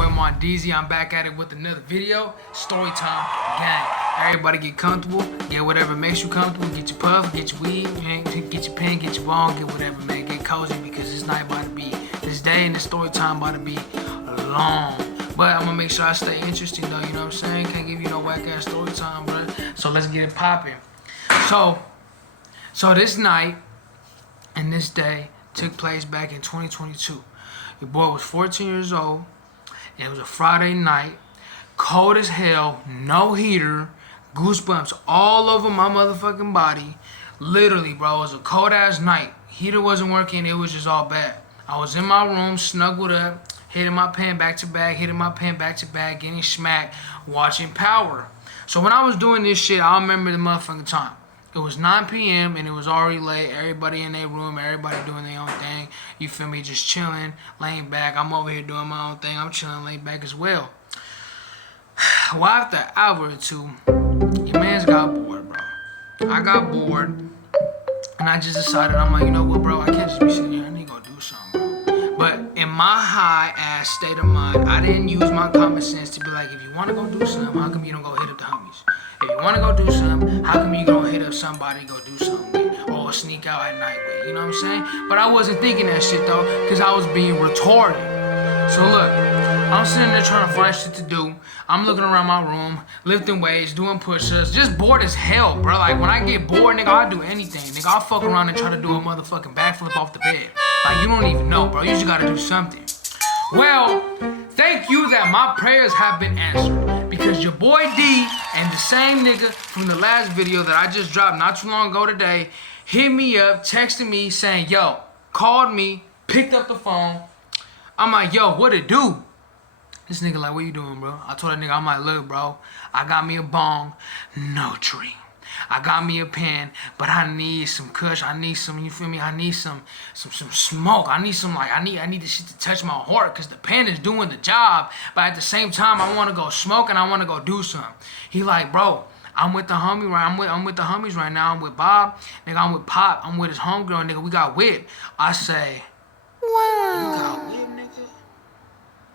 boy Mondeezy. I'm back at it with another video. Storytime gang. Everybody get comfortable. Get whatever makes you comfortable. Get your puff, get your weed, get your pen, get your bone, get whatever, man. Get cozy because this night about to be, this day and this story time about to be long. But I'm gonna make sure I stay interesting though, you know what I'm saying? Can't give you no whack ass story time, bro. So let's get it popping. So this night and this day took place back in 2022. Your boy was 14 years old. And it was a Friday night, cold as hell, no heater, goosebumps all over my motherfucking body. Literally, bro, it was a cold ass night. Heater wasn't working, it was just all bad. I was in my room, snuggled up, hitting my pen back to back, getting smacked, watching Power. So when I was doing this shit, I remember the motherfucking time. It was 9 p.m. and it was already late. Everybody in their room, everybody doing their own thing. You feel me? Just chilling, laying back. I'm over here doing my own thing. I'm chilling, laying back as well. Well, after an hour or two, your mans got bored, bro. I got bored, and I just decided, I'm like, you know what, bro? I can't just be sitting here. I need to go do something, bro. But in my high-ass state of mind, I didn't use my common sense to be like, if you want to go do something, how come you don't go hit up the homies? If you want to go do something, how come you don't hit up somebody, go do something with, or sneak out at night with, you know what I'm saying? But I wasn't thinking that shit though, because I was being retarded. So look, I'm sitting there trying to find shit to do. I'm looking around my room, lifting weights, doing push-ups, just bored as hell, bro. Like when I get bored, nigga, I'll do anything. Nigga, I'll fuck around and try to do a motherfucking backflip off the bed. Like you don't even know, bro. You just gotta do something. Well, thank you that my prayers have been answered. Because your boy D and the same nigga from the last video that I just dropped not too long ago today hit me up, texted me saying, yo, called me, picked up the phone. I'm like, yo, what it do? This nigga like, what you doing, bro? I told that nigga, I'm like, look, bro, I got me a bong, no dream. I got me a pen, but I need some kush. I need some, you feel me? I need some smoke. I need some, like, I need this shit to touch my heart because the pen is doing the job. But at the same time, I want to go smoke and I want to go do something. He like, bro, I'm with the homie, right? I'm with the homies right now. I'm with Bob. Nigga, I'm with Pop. I'm with his homegirl, nigga. We got whip. I say, wow. You got whip, nigga?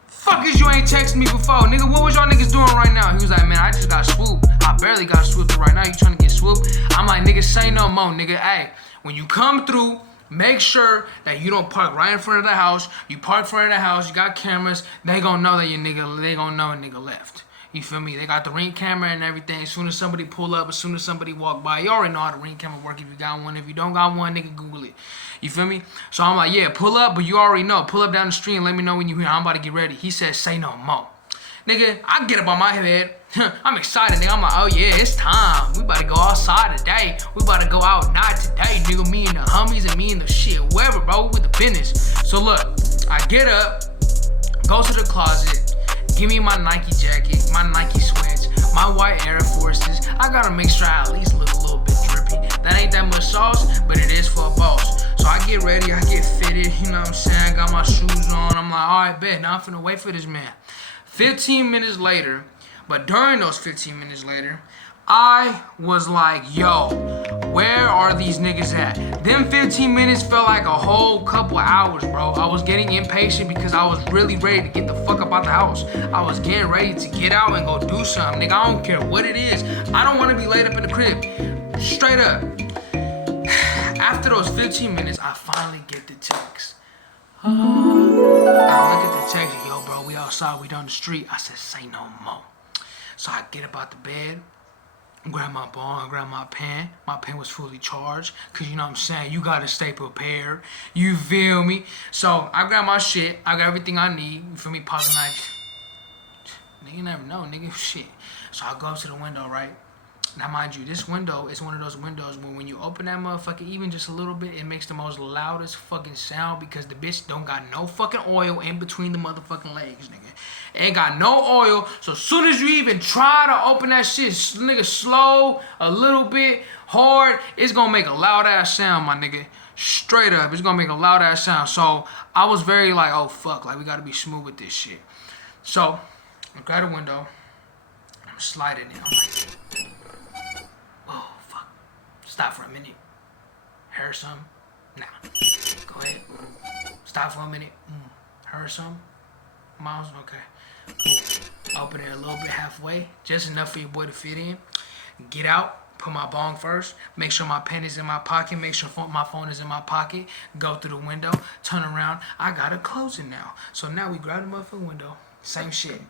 Fuck is you ain't texted me before, nigga? What was y'all niggas doing right now? He was like, man, I just got swooped. I barely got swooped right now. You trying to get swooped? I'm like, nigga, say no more, nigga. Hey, when you come through, make sure that you don't park right in front of the house. You park in front of the house. You got cameras. They gonna know that your nigga. They gonna know a nigga left. You feel me? They got the Ring camera and everything. As soon as somebody pull up, as soon as somebody walk by, you already know how the Ring camera work. If you got one, if you don't got one, nigga, Google it. You feel me? So I'm like, yeah, pull up, but you already know. Pull up down the street and let me know when you here. I'm about to get ready. He said, say no more. Nigga, I get up on my head. I'm excited, nigga. I'm like, oh yeah, it's time. We about to go outside today. We about to go out night today, nigga. Me and the homies and me and the shit, whoever, bro, with the business. So look, I get up, go to the closet, give me my Nike jacket, my Nike sweats, my white Air Forces. I gotta make sure I at least look a little bit drippy. That ain't that much sauce, but it is for a boss. So I get ready, I get fitted, you know what I'm saying? I got my shoes on. I'm like, all right, bet. Now I'm finna wait for this man. 15 minutes later, but during those 15 minutes later, I was like, yo, where are these niggas at? Them 15 minutes felt like a whole couple hours, bro. I was getting impatient because I was really ready to get the fuck up out the house. I was getting ready to get out and go do something, nigga. I don't care what it is. I don't want to be laid up in the crib. Straight up. After those 15 minutes, I finally get the text. I look at the text, yo, bro, we outside, we down the street. I said, say no more. So I get up out the bed, grab my ball, grab my pen. My pen was fully charged, because you know what I'm saying, you got to stay prepared. You feel me? So I grab my shit, I got everything I need. You feel me? Pocket knife. Nigga, you never know, nigga. Shit. So I go up to the window, right? Now, mind you, this window is one of those windows where when you open that motherfucker even just a little bit, it makes the most loudest fucking sound because the bitch don't got no fucking oil in between the motherfucking legs, nigga. It ain't got no oil, so as soon as you even try to open that shit, nigga, slow, a little bit, hard, it's gonna make a loud-ass sound, my nigga. Straight up, it's gonna make a loud-ass sound. So I was very like, oh, fuck, like, we gotta be smooth with this shit. So I grab the window, I'm sliding in, I'm like, oh, fuck. Stop for a minute. Hear some? Nah. Go ahead. Stop for a minute. Heard some? Mom's okay. Cool. Open it a little bit halfway, just enough for your boy to fit in. Get out, put my bong first, make sure my pen is in my pocket, make sure my phone is in my pocket, go through the window, turn around, I gotta close it now. So now we grab the motherfucking window, same shit.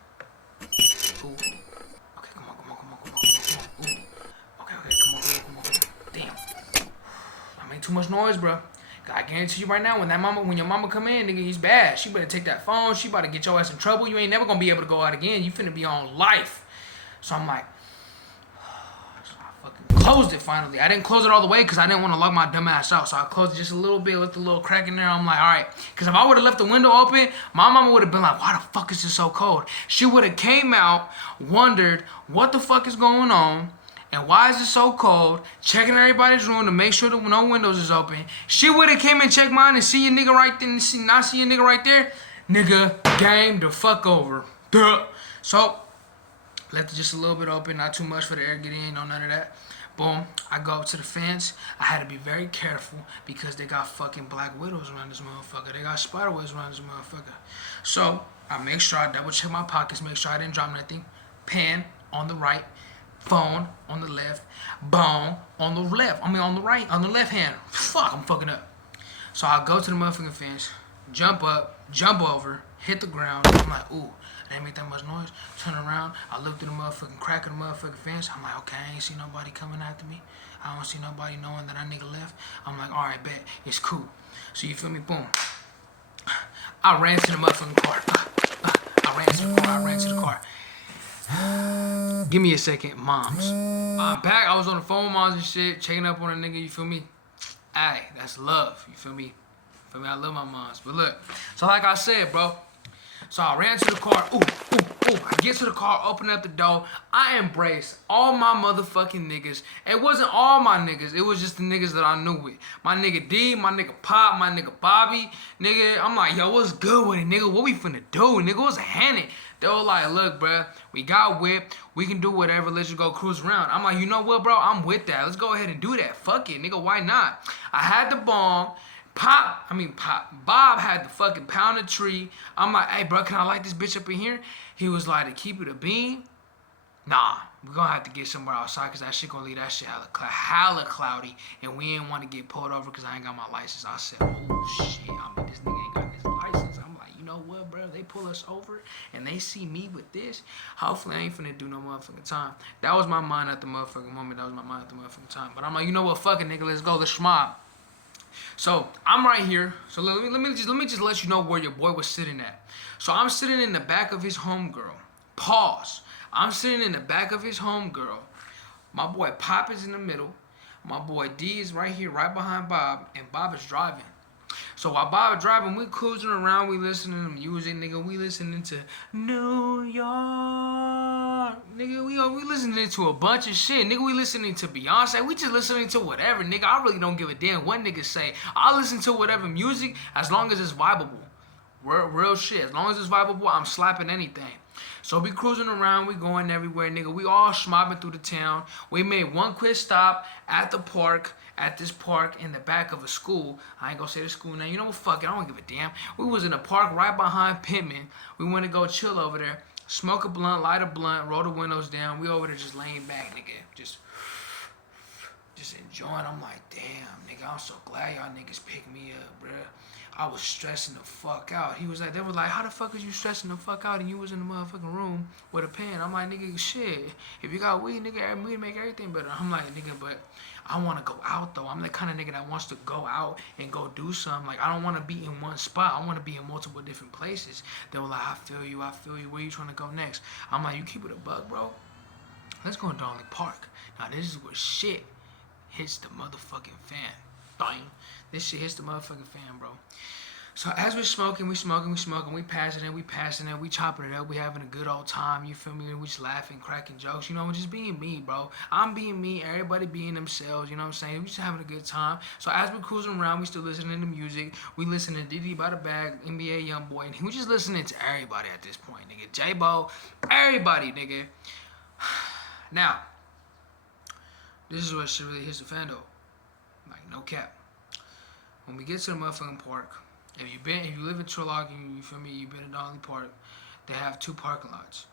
Ooh. Okay, come on, come on, come on, come on, come on. Ooh. Okay, okay, come on, come on, come on, come on. Damn. I made too much noise, bro. I guarantee you right now, when your mama come in, nigga, he's bad. She better take that phone. She about to get your ass in trouble. You ain't never gonna be able to go out again. You finna be on life. So I'm like, so I fucking closed it finally. I didn't close it all the way because I didn't want to lock my dumb ass out. So I closed it just a little bit, left a little crack in there. I'm like, all right. Because if I would have left the window open, my mama would have been like, why the fuck is it so cold? She would have came out, wondered what the fuck is going on. And why is it so cold? Checking everybody's room to make sure that no windows is open. She would have came and checked mine and see a nigga right there and not see a nigga right there. Nigga, game the fuck over. Duh. So, left it just a little bit open, not too much for the air to get in, no none of that. Boom, I go up to the fence. I had to be very careful because they got fucking black widows around this motherfucker. They got spider webs around this motherfucker. So, I make sure I double check my pockets, make sure I didn't drop nothing. Pen on the right. Phone on the left, bone on the left. I mean on the right, on the left hand. Fuck, I'm fucking up. So I go to the motherfucking fence, jump up, jump over, hit the ground. I'm like, ooh, I didn't make that much noise. Turn around, I look through the motherfucking crack of the motherfucking fence. I'm like, okay, I ain't see nobody coming after me. I don't see nobody knowing that nigga left. I'm like, all right, bet, it's cool. So you feel me? Boom. I ran to the motherfucking car. I ran to the car. Give me a second, moms. I'm back. I was on the phone with moms and shit, checking up on a nigga, you feel me? Ay, that's love, you feel me? I love my moms. But look, so like I said, bro. So I ran to the car. Ooh. I get to the car, open up the door. I embrace all my motherfucking niggas. It wasn't all my niggas. It was just the niggas that I knew with. My nigga D, my nigga Pop, my nigga Bobby. Nigga, I'm like, yo, what's good with it, nigga? What we finna do? Nigga, what's happening? They were like, look, bruh, we got whipped. We can do whatever. Let's just go cruise around. I'm like, you know what, bro? I'm with that. Let's go ahead and do that. Fuck it, nigga. Why not? I had the bomb. Bob had the fucking pound a tree. I'm like, hey, bro, can I light this bitch up in here? He was like, to keep it a beam? Nah, we're gonna have to get somewhere outside because that shit gonna leave that shit hella cloudy. And we ain't want to get pulled over because I ain't got my license. I said, oh, shit. I mean, this nigga ain't got his license. I'm like, you know what, bro? They pull us over and they see me with this. Hopefully, I ain't finna do no motherfucking time. That was my mind at the motherfucking moment. That was my mind at the motherfucking time. But I'm like, you know what? Fuck it, nigga. Let's go. Let's schmob. So I'm right here. So let me just let you know where your boy was sitting at. So I'm sitting in the back of his homegirl. Pause. I'm sitting in the back of his homegirl. My boy Pop is in the middle. My boy D is right here, right behind Bob, and Bob is driving. So while Bob is driving, we cruising around, we listening to music, nigga. We listening to New York, nigga. We listening to a bunch of shit, nigga. We listening to Beyonce. We just listening to whatever, nigga. I really don't give a damn what niggas say. I listen to whatever music as long as it's vibable. Real shit. As long as it's vibable, I'm slapping anything. So we cruising around, we going everywhere, nigga. We all schmobbing through the town. We made one quick stop at the park, at this park in the back of a school. I ain't gonna say the school name. You know what? Fuck it. I don't give a damn. We was in a park right behind Pittman. We went to go chill over there, smoke a blunt, light a blunt, roll the windows down. We over there just laying back, nigga. Just enjoying. I'm like, damn, nigga, I'm so glad y'all niggas picked me up, bruh. I was stressing the fuck out. He was like, they were like, how the fuck is you stressing the fuck out and you was in the motherfucking room with a pen? I'm like, nigga, shit. If you got weed, nigga, weed make everything better. I'm like, nigga, but I want to go out, though. I'm the kind of nigga that wants to go out and go do something. Like, I don't want to be in one spot. I want to be in multiple different places. They were like, I feel you. Where you trying to go next? I'm like, you keep it a buck, bro. Let's go to Darley Park. Now, this is where shit hits the motherfucking fan. Dang. This shit hits the motherfucking fan, bro. So as we passing it, we chopping it up, we having a good old time, you feel me? We just laughing, cracking jokes, you know, just being me, bro. I'm being me, everybody being themselves, you know what I'm saying? We just having a good time. So as we cruising around, we still listening to music. We listening to Diddy by the Bag, NBA Youngboy, and we just listening to everybody at this point, nigga. J-Bo, everybody, nigga. Now, this is where shit really hits the fan, though. Like, no cap. When we get to the motherfucking park, If you live in Turlock and you feel me, you've been in Donley Park, they have two parking lots.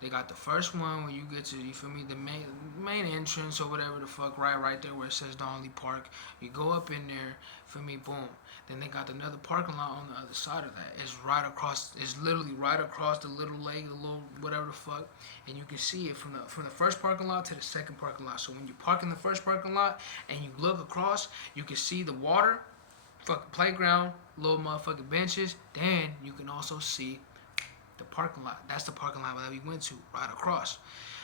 They got the first one when you get to, you feel me, the main entrance or whatever the fuck, right there where it says Donley Park. You go up in there, feel me, boom. Then they got another parking lot on the other side of that. It's right across. It's literally right across the little lake, the little whatever the fuck, and you can see it from the first parking lot to the second parking lot. So when you park in the first parking lot and you look across, you can see the water, fucking playground, little motherfucking benches. Then you can also see the parking lot. That's the parking lot that we went to right across.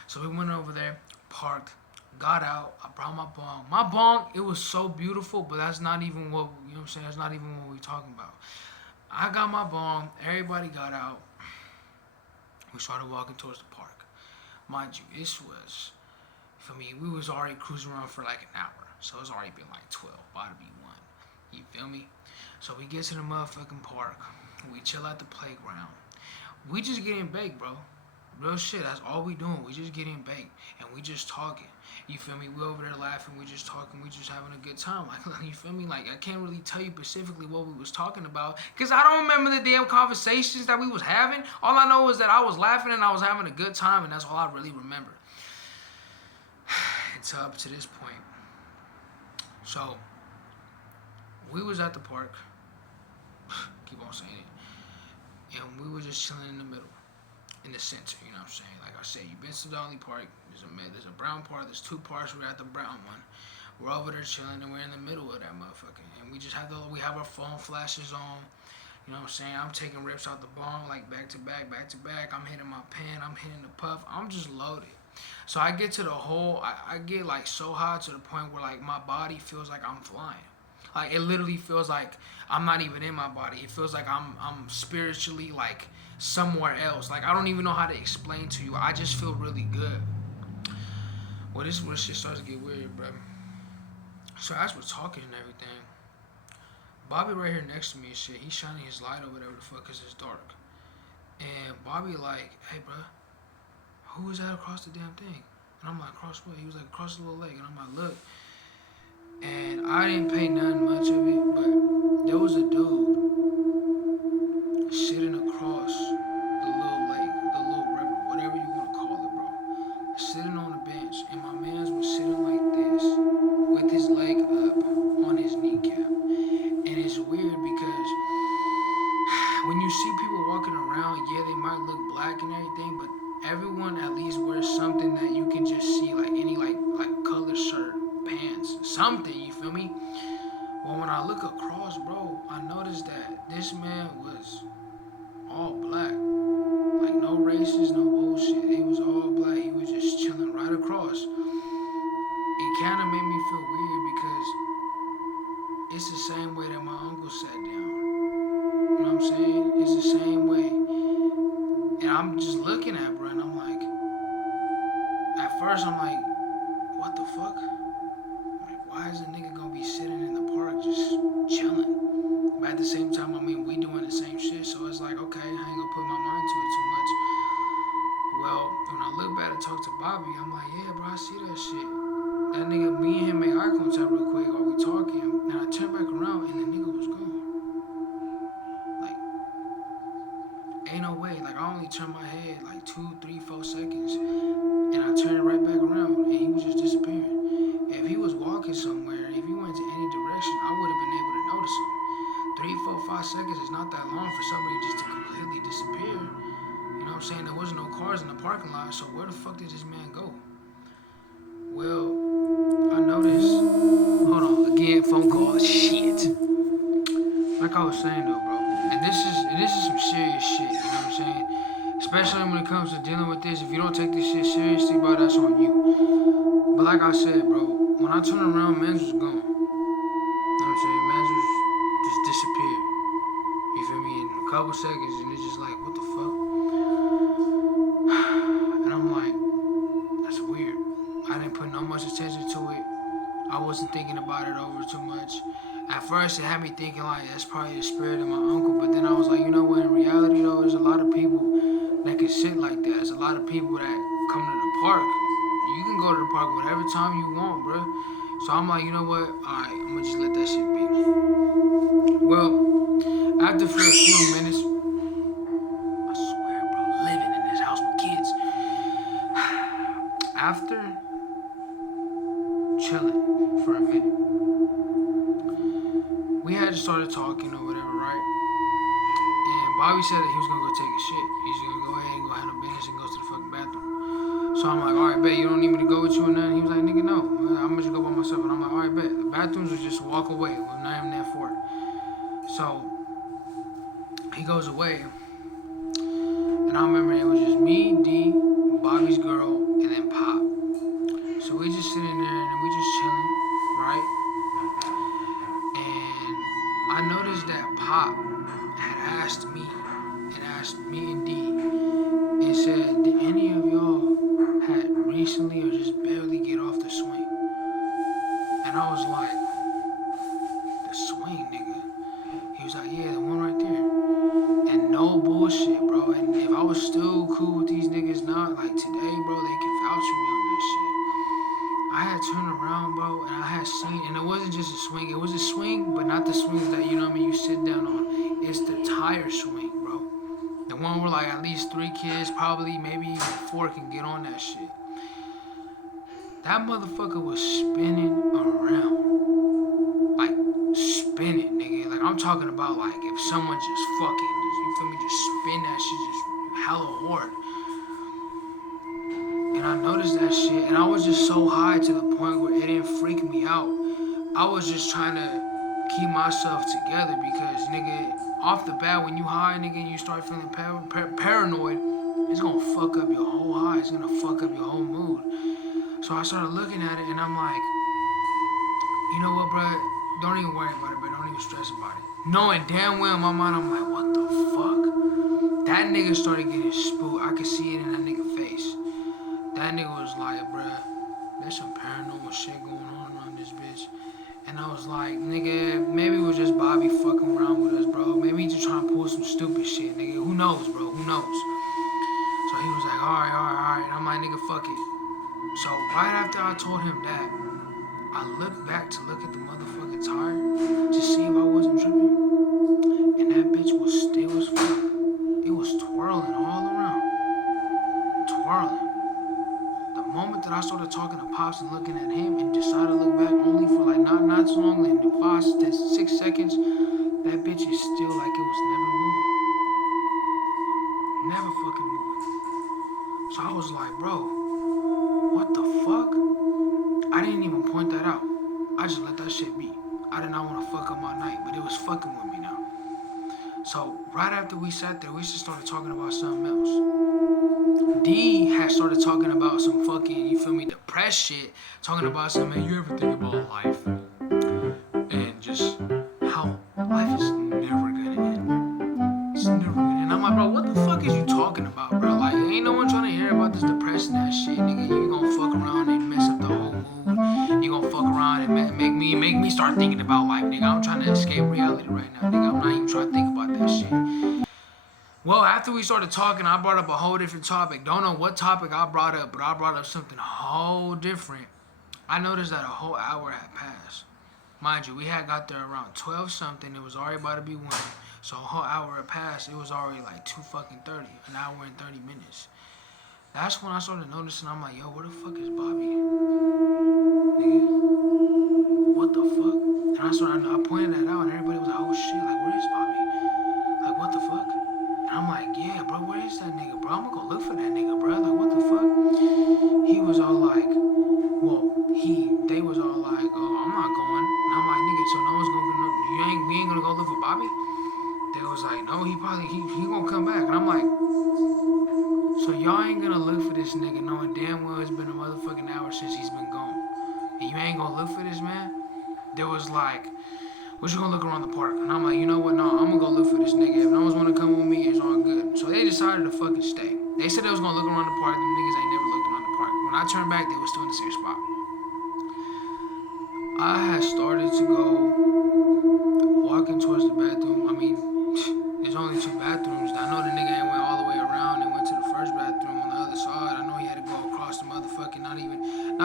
So we went over there, parked, got out. I brought my bong. My bong, it was so beautiful, but that's not even what, you know what I'm saying? That's not even what we're talking about. I got my bong. Everybody got out. We started walking towards the park. Mind you, this was, for me, we was already cruising around for like an hour. So it's already been like 12, about to be 1. You feel me? So we get to the motherfucking park. We chill at the playground. We just getting baked, bro. Real shit, that's all we doing. We just getting baked and we just talking. You feel me? We over there laughing, we just talking, we just having a good time. Like, you feel me? Like, I can't really tell you specifically what we was talking about because I don't remember the damn conversations that we was having. All I know is that I was laughing and I was having a good time, and that's all I really remember. It's up to this point. So we was at the park. Keep on saying it. And we were just chilling in the middle, in the center, you know what I'm saying? Like I said, you've been to Donley Park, there's a brown part, there's two parts, we're at the brown one. We're over there chilling and we're in the middle of that motherfucker. And we just we have our phone flashes on, you know what I'm saying? I'm taking rips out the bong, like back to back, back to back. I'm hitting my pen, I'm hitting the puff, I'm just loaded. So I get to the whole, I get like so high to the point where like my body feels like I'm flying. Like, it literally feels like I'm not even in my body. It feels like I'm spiritually, like, somewhere else. Like, I don't even know how to explain to you. I just feel really good. Well, this is where shit starts to get weird, bro. So as we're talking and everything, Bobby right here next to me and shit, he's shining his light or whatever the fuck because it's dark. And Bobby like, hey, bro, who is that across the damn thing? And I'm like, across what? He was like, across the little lake. And I'm like, look. And I didn't pay nothing much of it, but there was a dude sitting across the little lake, the little river, whatever you want to call it, bro. Sitting on a bench, and my man's was sitting like this, with his leg up on his kneecap. And it's weird because when you see people walking around, yeah, they might look black and everything, but everyone at least wears something that you can just see, like any like color shirt, pants, something, you feel me? Well, when I look across, bro, I noticed that this man was all black. Like, no races, no bullshit. He was all black. He was just chilling right across. It kind of made me feel weird because it's the same way that my uncle sat down. You know what I'm saying? It's the same way. And I'm just looking at bro, and I'm like, at first I'm like, what the fuck? Why is a nigga gonna be sitting in the park just chilling? But at the same time, I mean, we doing the same shit, so it's like, okay, I ain't gonna put my mind to it too much. Well, when I look back and talk to Bobby, I'm like, yeah, bro, I see that shit. That nigga, me and him made eye contact real quick while we talking, and I turned back around, and the nigga was gone. Like, ain't no way. Like, I only turned my head like 2, 3, 4 seconds, and I turned right back around, and he was just disappearing. If he was walking somewhere, if he went to any direction, I would have been able to notice him. 3, 4, 5 seconds is not that long for somebody just to completely disappear. You know what I'm saying? There was no cars in the parking lot, so where the fuck did this man go? Well, I noticed. Hold on, again, phone call. Shit. Like I was saying though, bro, and this is some serious shit. You know what I'm saying? Especially when it comes to dealing with this. If you don't take this shit seriously, bro, that's on you. But like I said, bro, when I turned around, Mans was gone. You know what I'm saying? Mans was just disappeared. You feel me? In a couple seconds, and it's just like, what the fuck? And I'm like, that's weird. I didn't put no much attention to it. I wasn't thinking about it over too much. At first, it had me thinking like, that's probably the spirit of my uncle. But then I was like, you know what? In reality, though, there's a lot of people that can sit like that. There's a lot of people that come to the park. You can go to the park whatever time you want, bro. So I'm like, you know what? Alright, I'm gonna just let that shit be. Well, After for a few minutes, I swear, bro, living in this house with kids. After chilling for a minute, we had started talking or whatever, right? And Bobby said that he was gonna go take a shit. He's gonna go ahead and go handle business and go to the fucking bathroom. So I'm like, all right, bet you don't need me to go with you or nothing. He was like, nigga, no, I'm gonna just go by myself. And I'm like, all right, bet. The bathrooms was just walk away. We're not even there for it. So he goes away, and I remember it was just me, D, Bobby's girl, and then Pop. So we just sitting there and we just chilling, right? And I noticed that Pop had asked me and D, and said, did any of y'all had recently or just barely get off the swing? And I was like, the swing, nigga? He was like, yeah, the one right there. And no bullshit, bro. And if I was still cool with these niggas now, like today, bro, they can vouch for me on that shit. I had turned around, bro, and I had seen, and it wasn't just a swing. It was a swing, but not the swings that, you know what I mean, you sit down on. It's the tire swing, bro. The one where like at least 3 kids, probably maybe even 4 can get on that shit. That motherfucker was spinning around. Like, spinning, nigga. Like, I'm talking about like if someone just fucking, you feel me, just spin that shit just hella hard. And I noticed that shit, and I was just so high to the point where it didn't freak me out. I was just trying to keep myself together because, nigga, off the bat, when you high, nigga, and you start feeling paranoid, it's gonna fuck up your whole high. It's gonna fuck up your whole mood. So I started looking at it, and I'm like, you know what, bro? Don't even worry about it, bro. Don't even stress about it. Knowing damn well in my mind, I'm like, what the fuck? That nigga started getting spooked. I could see it in that nigga face. That nigga was like, bruh, there's some paranormal shit going on around this bitch. And I was like, nigga, maybe it was just Bobby fucking around with us, bro. Maybe he just trying to pull some stupid shit, nigga. Who knows, bro? Who knows? So he was like, alright. And I'm like, nigga, fuck it. So right after I told him that, I looked back to look at the motherfucking tire to see if I wasn't tripping. And that bitch was still as fuck. It was twirling all around. Twirling. The moment that I started talking to Pops and looking at him and decided to look back only for like not so long, like 5 to 6 seconds, that bitch is still like it was never moving. Never fucking moving. So I was like, bro, what the fuck? I didn't even point that out. I just let that shit be. I did not want to fuck up my night, but it was fucking with me now. So right after we sat there, we just started talking about something else. D had started talking about some fucking, you feel me, depressed shit. Talking about something, man, you ever think about life? And just how life is never gonna end. It's never gonna end. I'm like, bro, what the fuck is you talking about, bro? Like, ain't no one trying to hear about this depressing ass shit, nigga. You gonna fuck around and mess up the whole mood. You gonna fuck around and make me start thinking about life, nigga. I'm trying to escape reality right now, nigga. I'm not even trying to think about that shit. Well, after we started talking, I brought up a whole different topic. Don't know what topic I brought up, but I brought up something whole different. I noticed that a whole hour had passed. Mind you, we had got there around 12 something. It was already about to be 1. So a whole hour had passed. It was already like 2 fucking 30. An hour and 30 minutes. That's when I started noticing. I'm like, yo, where the fuck is Bobby? Nigga, what the fuck? And I pointed that out, and everybody was like, oh shit, like, where is Bobby? Like, what the fuck? And I'm like, yeah, bro, where is that nigga, bro? I'm gonna go look for that nigga, bro. Like, what the fuck? He was all like, they was all like, oh, I'm not going. And I'm like, nigga, so no one's we ain't gonna go look for Bobby? They was like, no, he gonna come back. And I'm like, so y'all ain't gonna look for this nigga knowing damn well it's been a motherfucking hour since he's been gone. And you ain't gonna look for this man? There was like, we're just gonna look around the park. And I'm like, you know what? No, I'm gonna go look for this nigga. If no one's wanna come with me, it's all good. So they decided to fucking stay. They said they was gonna look around the park. Them niggas ain't never looked around the park. When I turned back, they was still in the same spot. I had started to go walking towards the bathroom. I mean, there's only 2 bathrooms. I know the nigga ain't went all the way around and went to the first bathroom on the other side. I know he had to go across the motherfucking, not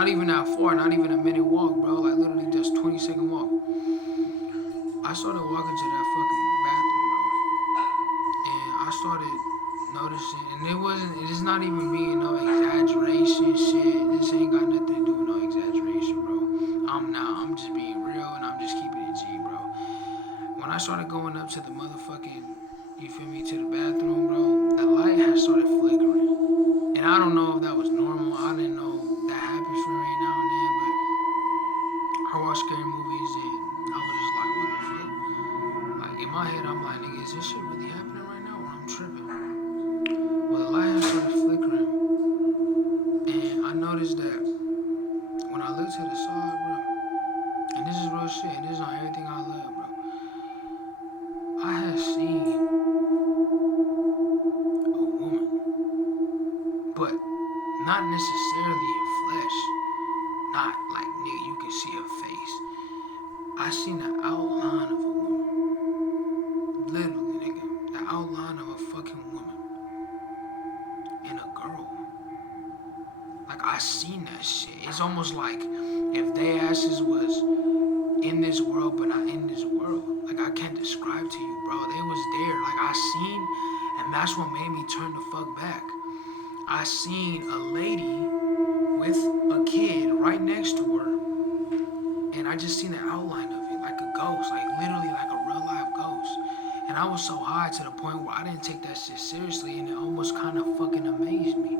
even that far, not even a minute walk, bro. Like literally just 20-second walk. I started walking to that fucking bathroom, bro. started noticing, and it's not even being no exaggeration shit. This ain't got nothing to do with no exaggeration, bro. I'm just being real and I'm just keeping it G, bro. When I started going up to the motherfucking, you feel me, to the bathroom, bro, the light has started flickering. And I don't know if that was normal. I didn't know that happens for me every now and then, but I watch scary movies and I was just like, what the fuck? Like in my head, I'm like, nigga, is this shit really happening right now or I'm tripping? Well, the light has started flickering, and I noticed that when I looked to the side, bro, and this is real shit, and this is on everything I love, bro. I had seen a woman, but not necessarily in flesh. Not like, nigga, you can see her face. I seen the outline of a woman. Literally, nigga. The outline of a fucking woman. And a girl. Like, I seen that shit. It's almost like if they asses was in this world, but not in this world. Like, I can't describe to you, bro. They was there. Like, I seen, and that's what made me turn the fuck back. I seen a lady with a kid right next to her, and I just seen the outline of it, like a ghost, like literally like a real life ghost. And I was so high to the point where I didn't take that shit seriously, and it almost kind of fucking amazed me.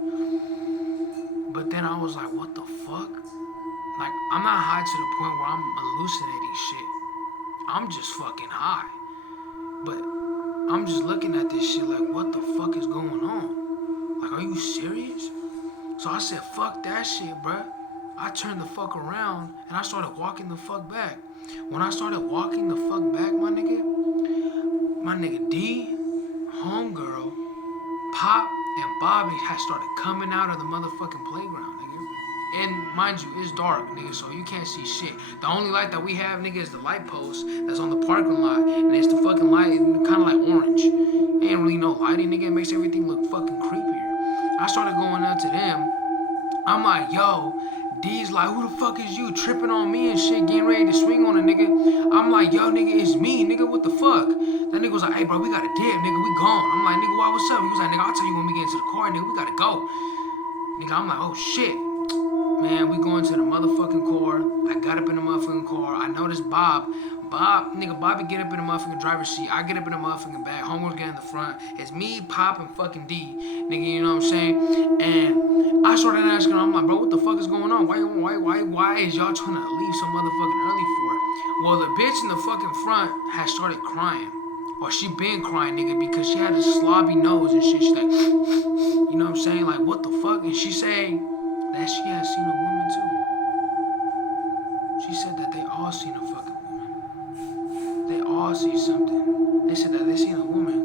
But then I was like, what the fuck? Like, I'm not high to the point where I'm hallucinating shit. I'm just fucking high. But I'm just looking at this shit like, what the fuck is going on? Like, are you serious? So I said, fuck that shit, bruh. I turned the fuck around and I started walking the fuck back. When I started walking the fuck back, my nigga D, homegirl, Pop, and Bobby had started coming out of the motherfucking playground, nigga. And mind you, it's dark, nigga, so you can't see shit. The only light that we have, nigga, is the light post that's on the parking lot. And it's the fucking light, kind of like orange. Ain't really no lighting, nigga. It makes everything look fucking creepier. I started going up to them. I'm like, yo, D's like, who the fuck is you tripping on me and shit, getting ready to swing on a nigga? I'm like, yo, nigga, it's me, nigga, what the fuck? That nigga was like, hey, bro, we gotta dip, nigga, we gone. I'm like, nigga, why, what's up? He was like, nigga, I'll tell you when we get into the car, nigga, we gotta go. Nigga, I'm like, oh, shit. Man, we going to the motherfucking car. I got up in the motherfucking car. I noticed Bobby get up in the motherfucking driver's seat. I get up in the motherfucking back. Homework get in the front. It's me, Pop, and fucking D. Nigga, you know what I'm saying? And I started asking her, I'm like, bro, what the fuck is going on? Why is y'all trying to leave so motherfucking early for? Well, the bitch in the fucking front had started crying. Or she been crying, nigga, because she had a slobby nose and shit. She's like, you know what I'm saying? Like, what the fuck? And she saying that she has seen a woman too. She said that they all seen a fucking woman. They all see something. They said that they seen a woman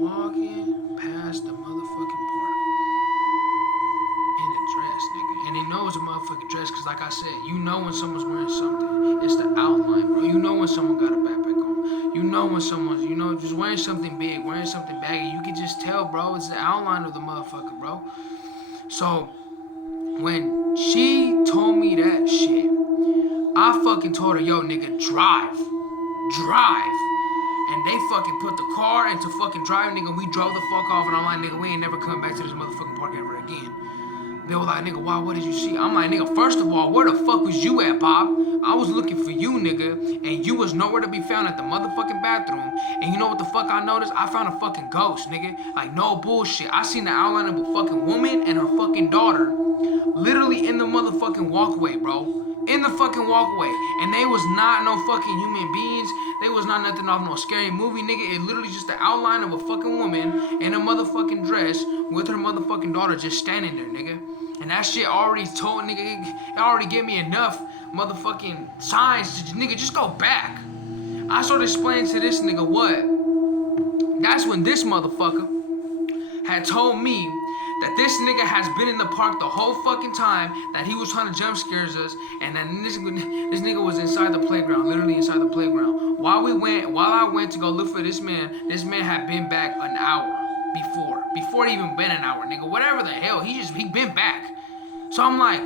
walking past the motherfucking park in a dress, nigga. And they know it's a motherfucking dress because, like I said, you know when someone's wearing something. It's the outline, bro. You know when someone got a backpack on. You know when someone's, just wearing something big, wearing something baggy. You can just tell, bro. It's the outline of the motherfucker, bro. So when she told me that shit, I fucking told her, yo, nigga, drive. And they fucking put the car into fucking drive, nigga. We drove the fuck off, and I'm like, nigga, we ain't never coming back to this motherfucking park ever again. They were like, nigga, why, what did you see? I'm like, nigga, first of all, where the fuck was you at, Bob? I was looking for you, nigga, and you was nowhere to be found at the motherfucking bathroom. And you know what the fuck I noticed? I found a fucking ghost, nigga. Like, no bullshit. I seen the outline of a fucking woman and her fucking daughter literally in the motherfucking walkway, bro. In the fucking walkway. And they was not no fucking human beings. They was not nothing off no scary movie, nigga. It literally just the outline of a fucking woman in a motherfucking dress with her motherfucking daughter just standing there, nigga. And that shit already told, nigga, it already gave me enough motherfucking signs to, nigga, just go back. I started explaining to this nigga what. That's when this motherfucker had told me that this nigga has been in the park the whole fucking time, that he was trying to jump scares us, and then this nigga was inside the playground, literally inside the playground. While I went to go look for this man had been back an hour before it even been an hour, nigga. Whatever the hell, he been back. So I'm like,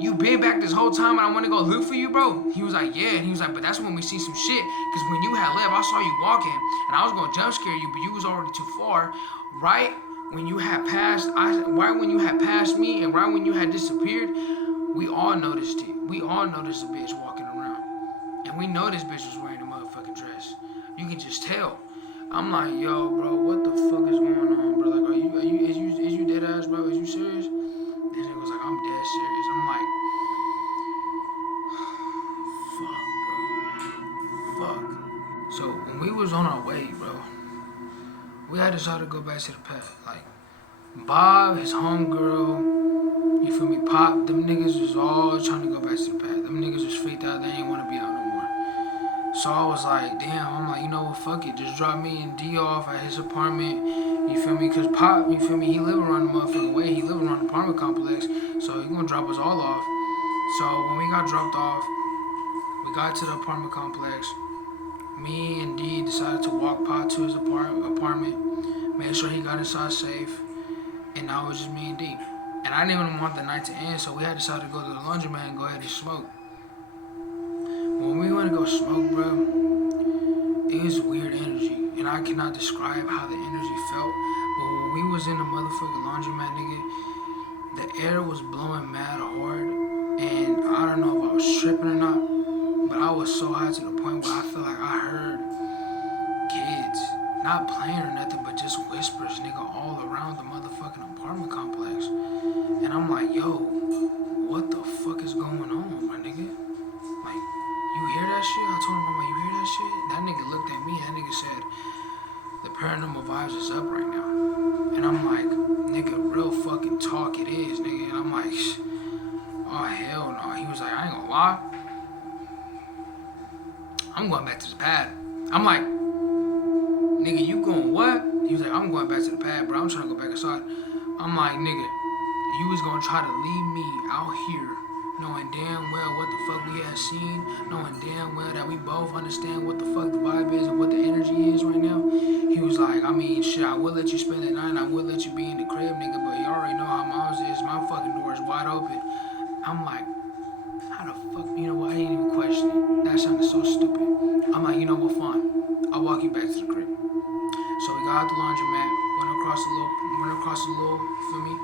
you been back this whole time and I want to go look for you, bro? He was like, yeah. And he was like, but that's when we see some shit. Because when you had left, I saw you walking. And I was going to jump scare you, but you was already too far. Right when you had passed, right when you had passed me and right when you had disappeared, we all noticed it. We all noticed a bitch walking around. And we know this bitch was wearing a motherfucking dress. You can just tell. I'm like, yo, bro, what the fuck is going on, bro? Like, is you dead ass, bro? Is you serious? This nigga was like, I'm dead serious. I'm like, fuck, bro. Fuck. So when we was on our way, bro, we had decided to go back to the pad. Like, Bob, his homegirl, you feel me, Pop, them niggas was all trying to go back to the pad. Them niggas was freaked out. They ain't want to be out no more. So I was like, damn, I'm like, you know what, fuck it. Just drop me and D off at his apartment, you feel me? Because Pop, you feel me, he live around the motherfucking way. He live around the apartment complex. So he gonna drop us all off. So when we got dropped off, we got to the apartment complex. Me and D decided to walk Pop to his apartment, made sure he got inside safe, and now it was just me and D. And I didn't even want the night to end, so we had decided to go to the laundromat and go ahead and smoke. When we went to go smoke, bro, it was weird energy, and I cannot describe how the energy felt. But when we was in the motherfucking laundromat, nigga, the air was blowing mad hard, and I don't know if I was tripping or not, but I was so high to the point where I feel like I heard kids, not playing or nothing, but just whispers, nigga, all around the motherfucking apartment complex. And I'm like, yo, what the fuck is going on, my nigga? Like, you hear that shit? I told him, I'm like, you hear that shit? That nigga looked at me, that nigga said, the paranormal vibes is up right now. And I'm like, nigga, real fucking talk it is, nigga. And I'm like, oh, hell no. He was like, I ain't gonna lie. I'm going back to the pad. I'm like, nigga, you going what? He was like, I'm going back to the pad, bro. I'm trying to go back inside. I'm like, nigga, you was gonna try to leave me out here knowing damn well what the fuck we had seen, knowing damn well that we both understand what the fuck the vibe is and what the energy is right now. He was like, I mean, shit, I will let you spend the night and I will let you be in the crib, nigga, but you already know how mom's is. My fucking door is wide open. I'm like, how the fuck, you know what, I didn't even question it. That sounded so stupid. I'm like, you know what, fine. I'll walk you back to the crib. So we got out the laundromat, went across the little, feel me,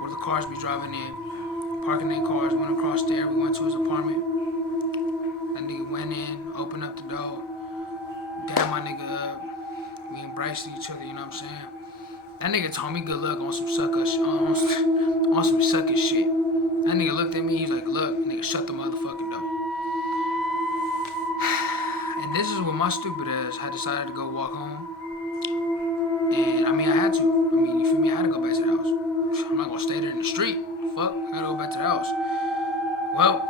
where the cars be driving in, parking their cars, went across there, we went to his apartment. That nigga went in, opened up the door, dabbed my nigga up, we embraced each other, you know what I'm saying? That nigga told me good luck on some sucker on some sucker shit. That nigga looked at me, he's like, look, nigga, shut the motherfucking door. And this is when my stupid ass had decided to go walk home. And I mean, I had to. I mean, you feel me? I had to go back to the house. I'm not gonna stay there in the street. Fuck, I gotta go back to the house. Well,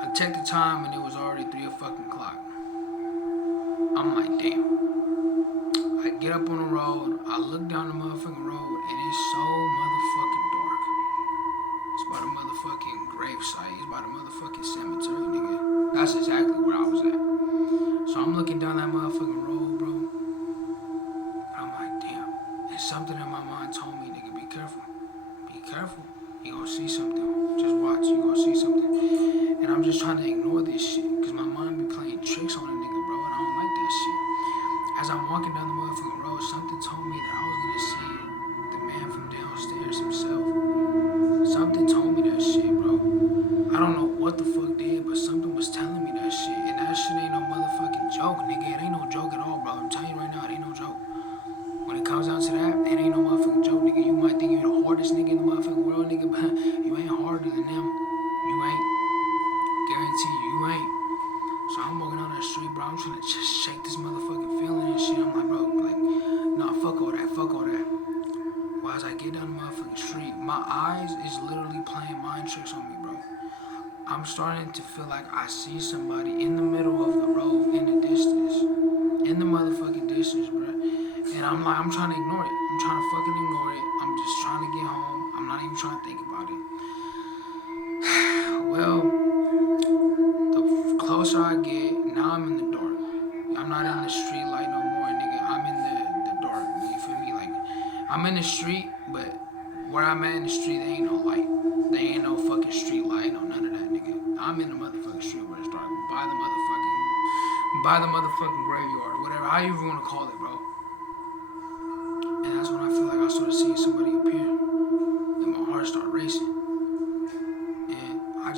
I checked the time and it was already 3 o'clock. I'm like, damn. I get up on the road, I look down the motherfucking road, and it's so motherfucking dark. It's by the motherfucking gravesite. It's by the motherfucking cemetery, nigga. That's exactly where I was at. So I'm looking down that motherfucking road, bro. I'm like, damn. And something in my mind told me, nigga, be careful. Be careful. You gonna see something. Just watch. You gonna see something. And I'm just trying to ignore this shit. Because my mind be playing tricks on a nigga, bro. And I don't like that shit. As I'm walking down the motherfucking road, something told me that I was gonna see the man from downstairs himself. Something told me that shit, bro. I don't know what the fuck did, but something was telling me that shit. And that shit ain't no motherfucking joke, nigga. It ain't no joke at all, bro. I'm telling you right now, it ain't no joke. When it comes down to that, it ain't no motherfucking joke, nigga. You might think you the hardest nigga in the motherfucking world, nigga, but you ain't harder than them. You ain't. Guarantee you ain't. So I'm walking down that street, bro. I'm trying to just shake this motherfucking feeling and shit. I'm like, bro, like, nah, fuck all that, fuck all that. Well, as I get down the motherfucking street, my eyes is literally playing mind tricks on me, bro. I'm starting to feel like I see somebody in the middle of the road in the distance. In the motherfucking distance, bro. And I'm like, I'm trying to ignore it. I'm trying to fucking ignore it. I'm just trying to get home. I'm not even trying to think about it. Well, the closer I get, now I'm in the dark. I'm not in the street light no more, nigga. I'm in the dark. You feel me? Like, I'm in the street, but Where I'm at in the street, there ain't no light. There ain't no fucking street light, no none of that, nigga. I'm in the motherfucking street where it started by the motherfucking graveyard, whatever, how you even wanna call it, bro. And that's when I feel like I started seeing somebody appear, and my heart started racing. And I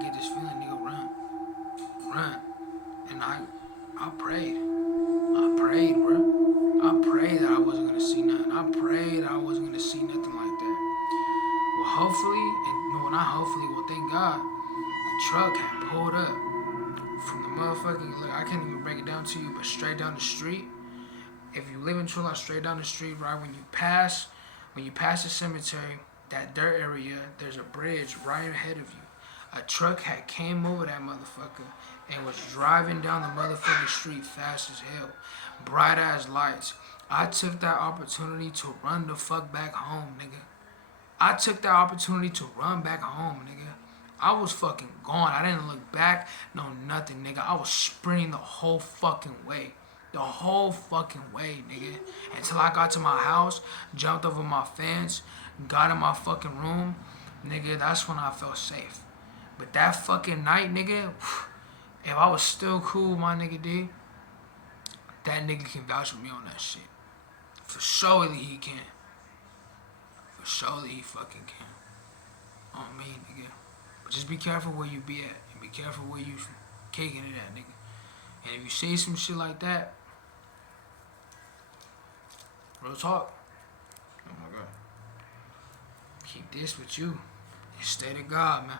get this feeling, nigga, run. And I prayed, bro. I prayed that I wasn't gonna see nothing. I prayed that I wasn't gonna see nothing like that. Well, hopefully, and no, not hopefully, well, thank God, a truck had pulled up from the motherfucking, like, I can't even break it down to you, but straight down the street. If you live in Trilla, straight down the street, right when you pass the cemetery, that dirt area, there's a bridge right ahead of you. A truck had came over that motherfucker and was driving down the motherfucking street fast as hell. Bright ass lights. I took that opportunity to run the fuck back home, nigga. I took that opportunity to run back home, nigga. I was fucking gone. I didn't look back, no nothing, nigga. I was sprinting the whole fucking way. The whole fucking way, nigga. Until I got to my house, jumped over my fence, got in my fucking room, nigga, that's when I felt safe. But that fucking night, nigga, if I was still cool, my nigga D, that nigga can vouch for me on that shit. For surely he can. For surely he fucking can. On me, nigga. But just be careful where you be at. And be careful where you kicking it at, nigga. And if you say some shit like that, real talk. Oh my God. Keep this with you. And stay to God, man.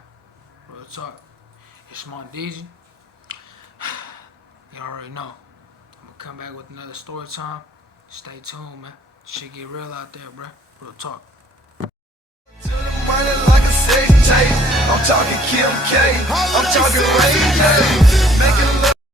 Real talk. It's my DZ. You already know. I'm gonna come back with another story time. Stay tuned, man. Shit get real out there, bruh. Real talk. Running like a sex tape. I'm talking Kim K. I'm talking Ray J.